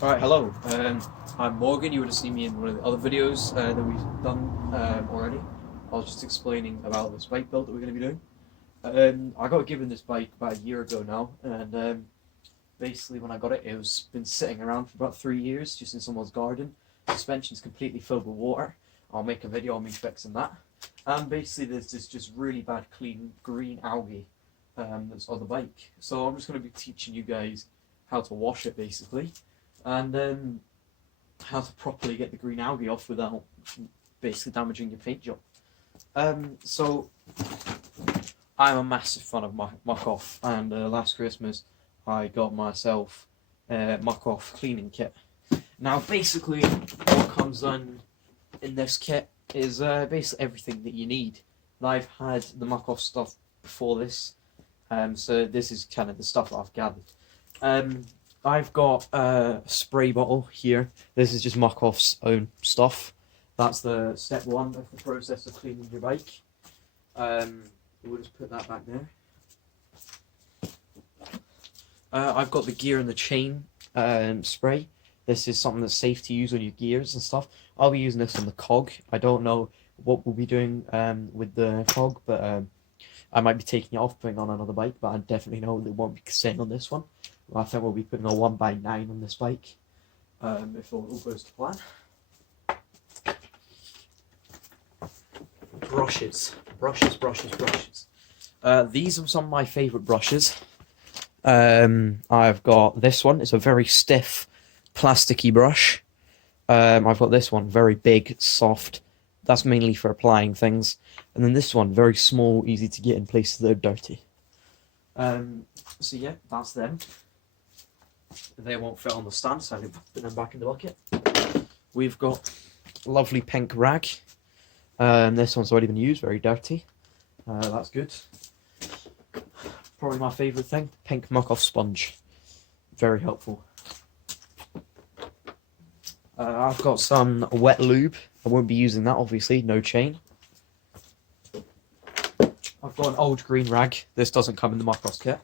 Alright, hello. I'm Morgan. You would have seen me in one of the other videos that we've done already. I was just explaining about this bike build that we're going to be doing. I got given this bike about a year ago now, and basically when I got it, it was been sitting around for about 3 years, just in someone's garden. Suspension's completely filled with water. I'll make a video on me fixing that. And basically there's this just really bad clean green algae that's on the bike. So I'm just going to be teaching you guys how to wash it basically. And how to properly get the green algae off without basically damaging your paint job. So I'm a massive fan of Muck Off, and last Christmas I got myself a Muck Off cleaning kit. Now basically what comes in this kit is basically everything that you need. And I've had the Muck Off stuff before this, so this is kind of the stuff that I've gathered. I've got a spray bottle here. This is just Muck Off's own stuff. That's the step one of the process of cleaning your bike. We'll just put that back there. I've got the gear and the chain spray. This is something that's safe to use on your gears and stuff. I'll be using this on the cog. I don't know what we'll be doing with the cog, but I might be taking it off, putting on another bike, but I definitely know that it won't be staying on this one. I think we'll be putting a 1x9 on this bike, if all goes to plan. Brushes. These are some of my favourite brushes. I've got this one. It's a very stiff, plasticky brush. I've got this one, very big, soft. That's mainly for applying things. And then this one, very small, easy to get in places that are dirty. So yeah, that's them. They won't fit on the stand, so I'll put them back in the bucket. We've got a lovely pink rag. This one's already been used, very dirty. That's good. Probably my favourite thing, pink Muck Off sponge. Very helpful. I've got some wet lube. I won't be using that, obviously, no chain. I've got an old green rag. This doesn't come in the Muck Off kit.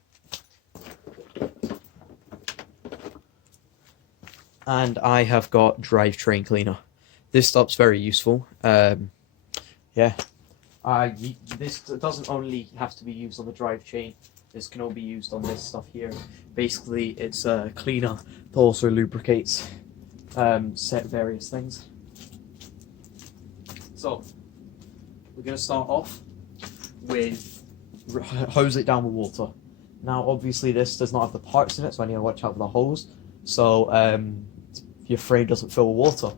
And I have got drivetrain cleaner. This stuff's very useful. Yeah. This doesn't only have to be used on the drive chain. This can all be used on this stuff here. Basically, it's a cleaner that also lubricates set various things. So, we're going to start off with hose it down with water. Now, obviously, this does not have the parts in it, so I need to watch out for the hose. So, your frame doesn't fill with water.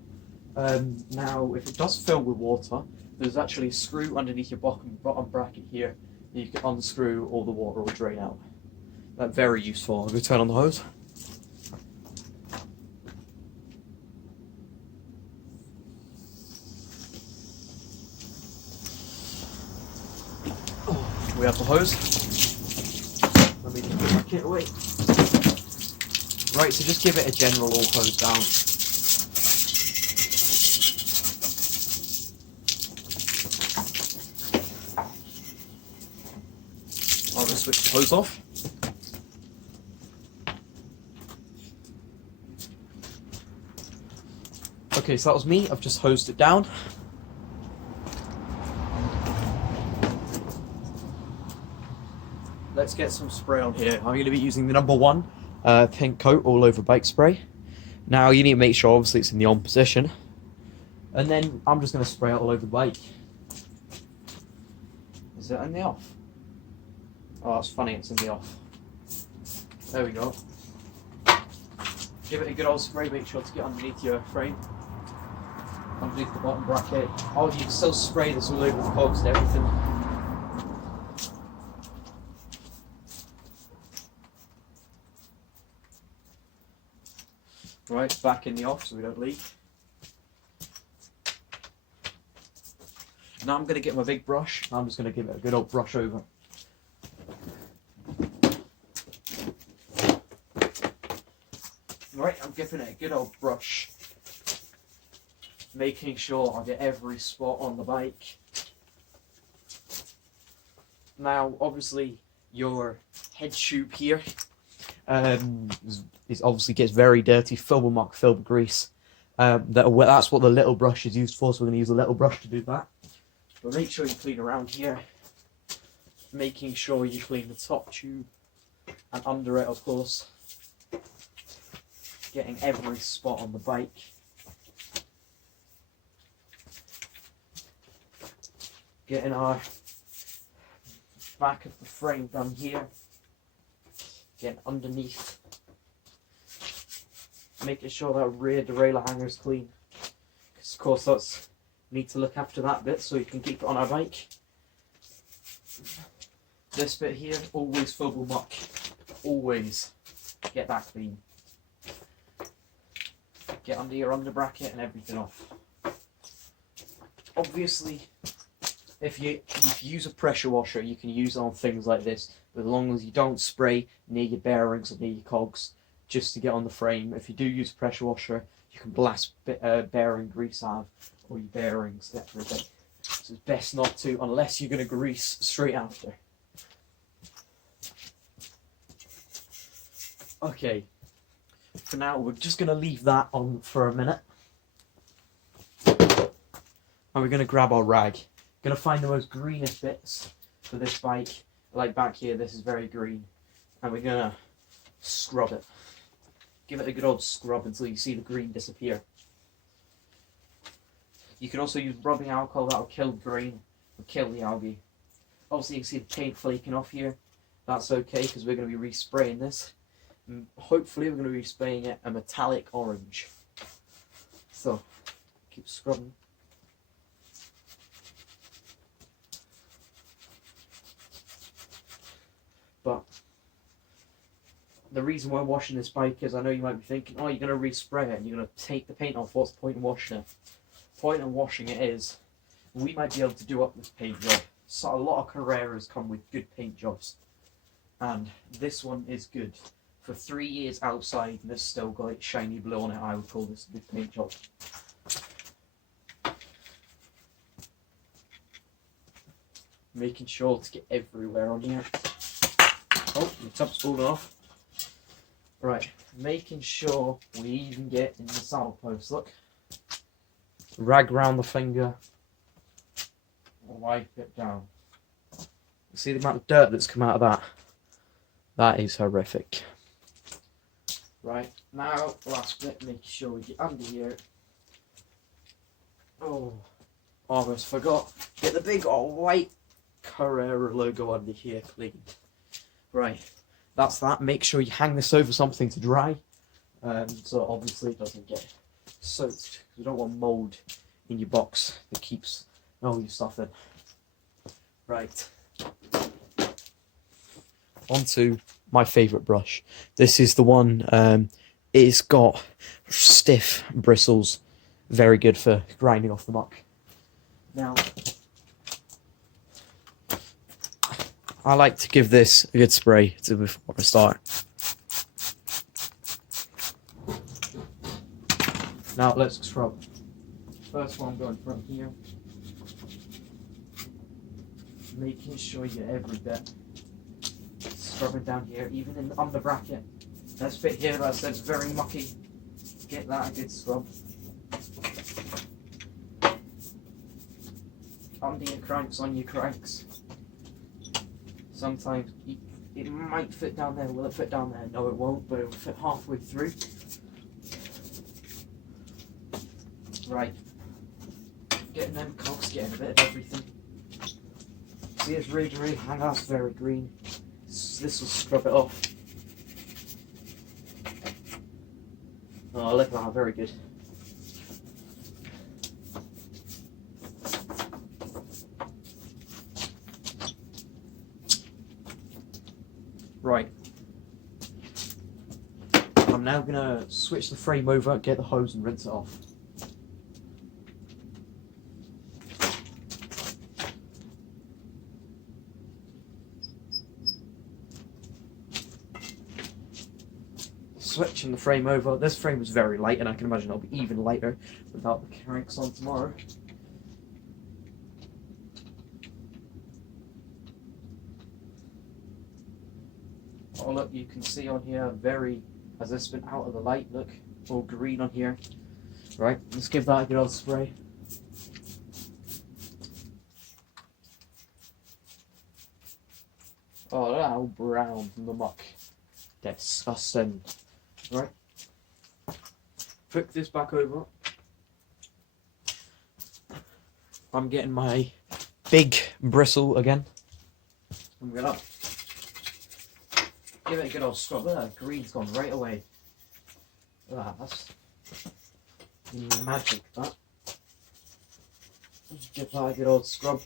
Now, if it does fill with water, there's actually a screw underneath your bottom bracket here. You can unscrew, all the water will drain out. That's very useful. I'm going to turn on the hose. We have the hose. Let me just put my kit away. Right, so just give it a general all hose down. I'll just switch the hose off. Okay, so that was me. I've just hosed it down. Let's get some spray on here. I'm going to be using the number 1 pink coat all over bike spray. Now you need to make sure obviously it's in the on position. And then I'm just going to spray it all over the bike. Is it in the off? Oh, that's funny, it's in the off. There we go. Give it a good old spray, make sure to get underneath your frame. Underneath the bottom bracket. Oh, you can still spray this all over the cogs and everything. Right, back in the off so we don't leak. Now I'm going to get my big brush. I'm just going to give it a good old brush over. Right, I'm giving it a good old brush. Making sure I get every spot on the bike. Now, obviously, your head tube here it obviously gets very dirty, filled with muck, filled with grease. That's what the little brush is used for, so we're going to use a little brush to do that. But make sure you clean around here, making sure you clean the top tube and under it, of course. Getting every spot on the bike. Getting our back of the frame done here. Getting underneath. Making sure that rear derailleur hanger is clean. Because of course that's need to look after that bit so you can keep it on our bike. This bit here, always filled with muck. Always get that clean. Get under your under bracket and everything off. Obviously, if you use a pressure washer, you can use it on things like this, but as long as you don't spray near your bearings or near your cogs, just to get on the frame. If you do use a pressure washer, you can blast bearing grease out or your bearings, everything. So it's best not to, unless you're going to grease straight after. Okay, for now we're just going to leave that on for a minute. And we're going to grab our rag. Going to find the most greenest bits for this bike. Like back here, this is very green. And we're going to scrub it. Give it a good old scrub until you see the green disappear. You can also use rubbing alcohol, that will kill the green, or kill the algae. Obviously you can see the paint flaking off here. That's okay because we're going to be respraying this. And hopefully we're going to be spraying it a metallic orange. So, keep scrubbing. But the reason why I'm washing this bike is I know you might be thinking, oh, you're going to respray it and you're going to take the paint off. What's the point in washing it? The point in washing it is we might be able to do up this paint job. So a lot of Carreras come with good paint jobs. And this one is good. For 3 years outside and it's still got like shiny blue on it, I would call this a good paint job. Making sure to get everywhere on here. Oh, the tub's falling off. Right, making sure we even get in the saddle post, look. Rag round the finger, wipe it down. See the amount of dirt that's come out of that? That is horrific. Right, now, last bit, making sure we get under here. Oh, almost forgot. Get the big old white Carrera logo under here cleaned. Right. That's that. Make sure you hang this over something to dry, so obviously it doesn't get soaked. You don't want mould in your box that keeps all your stuff in. Right. On to my favourite brush. This is the one, it's got stiff bristles, very good for grinding off the muck. Now, I like to give this a good spray before I start. Now let's scrub. First one going from here. Making sure you get every bit. Scrubbing down here, even in the under bracket. This bit here that I said is very mucky. Get that a good scrub. Under your cranks, on your cranks. Sometimes it might fit down there. Will it fit down there? No, it won't, but it will fit halfway through. Right. Getting them cogs, getting a bit of everything. See this rear derailleur hanger? That's very green. This will scrub it off. Oh, look at that, very good. Right. I'm now going to switch the frame over, get the hose and rinse it off. Switching the frame over. This frame was very light and I can imagine it'll be even lighter without the cranks on tomorrow. Oh look, you can see on here very, has this been out of the light, look, all green on here. Right, let's give that a good old spray. Oh, look how brown from the muck. Disgusting. Right. Flick this back over. I'm getting my big bristle again. I'm gonna give it a good old scrub. Look, that green's gone right away. Look at that, that's magic, that. Give that a good old scrub.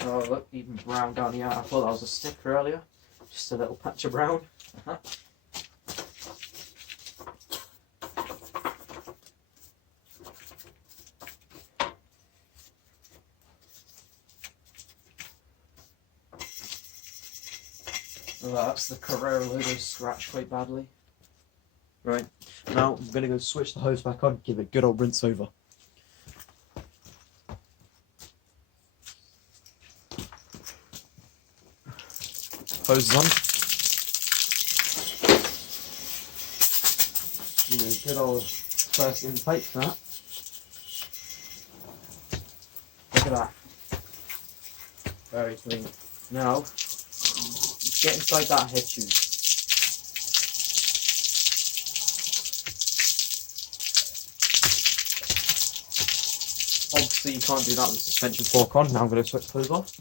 Oh look, even brown down here. I thought that was a sticker earlier. Just a little patch of brown. Well, that's the Carrera logo scratched quite badly. Right, now I'm going to go switch the hose back on, give it a good old rinse over. Hose is on. Give it a good old first in pipe for that. Look at that. Very clean. Now, get inside that head tube. Obviously you can't do that with the suspension fork on. Now I'm going to switch those off.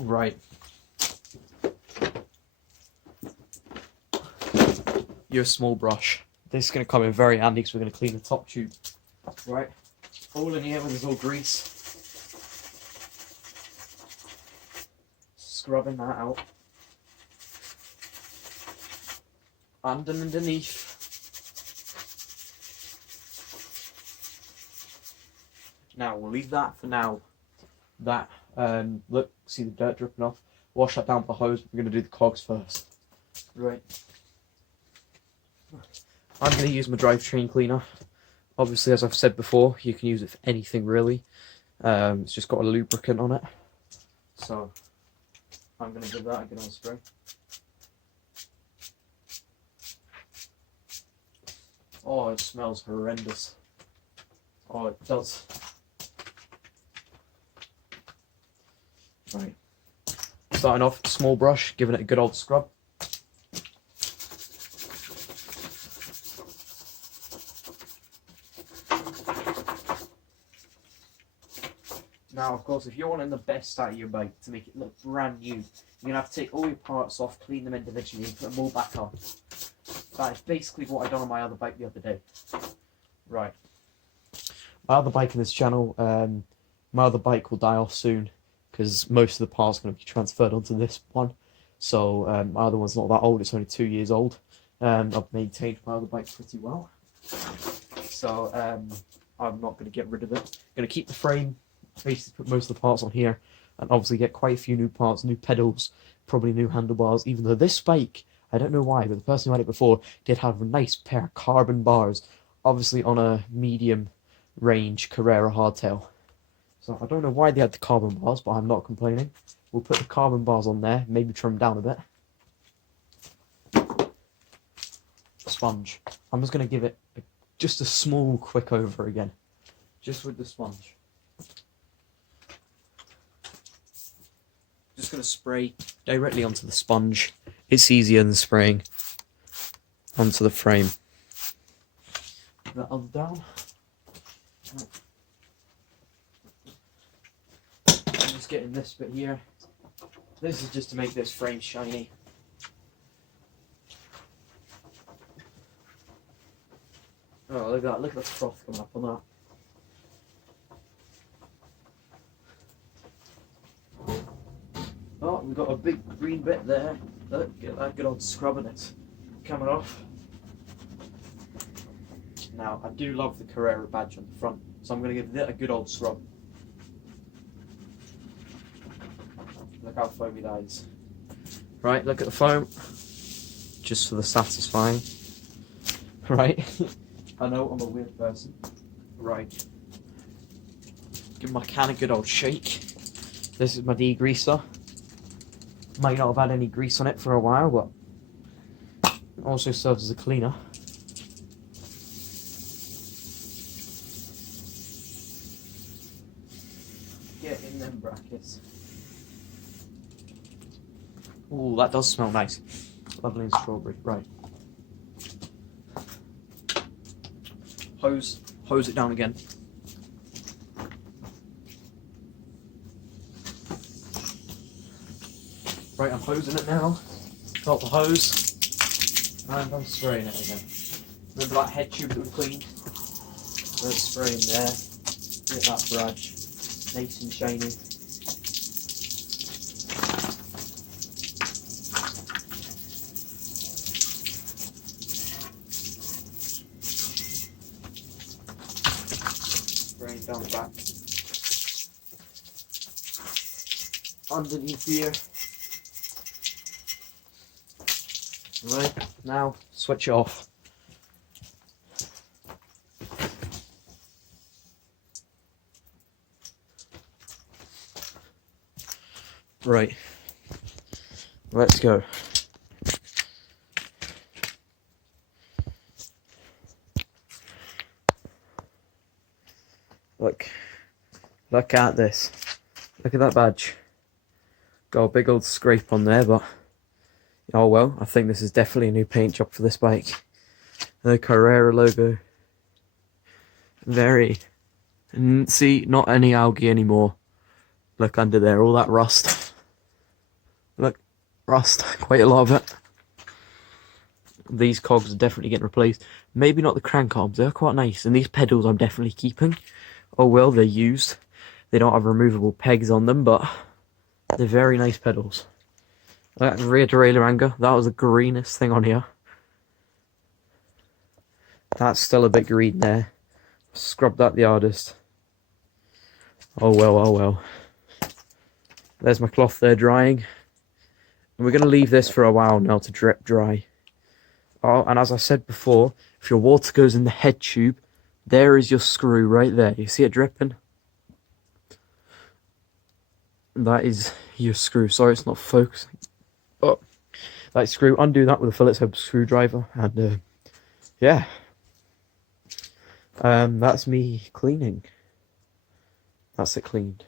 Right. Your small brush. This is going to come in very handy because we're going to clean the top tube. Right. All in here when there's all grease. Scrubbing that out. And underneath. Now we'll leave that for now. That look, see the dirt dripping off. Wash that down with the hose. We're going to do the cogs first. Right. I'm going to use my drivetrain cleaner. Obviously, as I've said before, you can use it for anything really. It's just got a lubricant on it. So I'm going to give that a good old spray. Oh, it smells horrendous. Oh, it does. Right. Starting off, small brush, giving it a good old scrub. Now, of course, if you're wanting the best out of your bike to make it look brand new, you're going to have to take all your parts off, clean them individually, and put them all back on. That is basically what I done on my other bike the other day. Right. My other bike in this channel, my other bike will die off soon, because most of the parts are going to be transferred onto this one. So my other one's not that old, it's only 2 years old. I've maintained my other bike pretty well. So I'm not going to get rid of it. I'm going to keep the frame, basically put most of the parts on here, and obviously get quite a few new parts, new pedals, probably new handlebars, even though this bike, I don't know why, but the person who had it before did have a nice pair of carbon bars, obviously on a medium range Carrera hardtail. So I don't know why they had the carbon bars, but I'm not complaining. We'll put the carbon bars on there, maybe trim them down a bit. Sponge. I'm just going to give it just a small quick over again, just with the sponge. Just going to spray directly onto the sponge. It's easier than spraying onto the frame. That on down. I'm just getting this bit here. This is just to make this frame shiny. Oh, look at that. Look at the froth coming up on that. Oh, we've got a big green bit there. Look, get that good old scrub in it. Coming off. Now, I do love the Carrera badge on the front, so I'm going to give it a good old scrub. Look how foamy that is. Right, look at the foam. just for the satisfying. Right? I know I'm a weird person. Right. Give my can a good old shake. This is my degreaser. Might not have had any grease on it for a while, but it also serves as a cleaner. Get in them brackets. Ooh, that does smell nice. Lovely and strawberry. Right. Hose it down again. Right, I'm hosing it now. Got the hose. And I'm spraying it again. Remember that head tube that we cleaned? There's spray in there. Get that brudge. Nice and shiny. Spraying down the back. Underneath here. Right, now switch it off. Right, let's go. Look at this. Look at that badge. Got a big old scrape on there, but oh well, I think this is definitely a new paint job for this bike. The Carrera logo. Very. See, not any algae anymore. Look under there, all that rust. Look, rust, quite a lot of it. These cogs are definitely getting replaced. Maybe not the crank arms, they're quite nice. And these pedals I'm definitely keeping. Oh well, they're used. They don't have removable pegs on them, but they're very nice pedals. That rear derailleur anger, that was the greenest thing on here. That's still a bit green there. Scrub that the hardest. Oh well, oh well. There's my cloth there drying. And we're going to leave this for a while now to drip dry. Oh, and as I said before, if your water goes in the head tube, there is your screw right there. You see it dripping? That is your screw. Sorry, it's not focusing. But that screw, undo that with a Phillips head screwdriver. And yeah. That's me cleaning. That's it cleaned.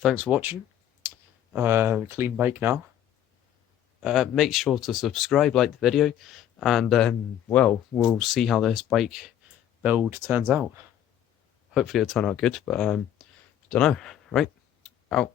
Thanks for watching. Clean bike now. Make sure to subscribe, like the video, and well, we'll see how this bike build turns out. Hopefully it'll turn out good, but don't know. Right, out.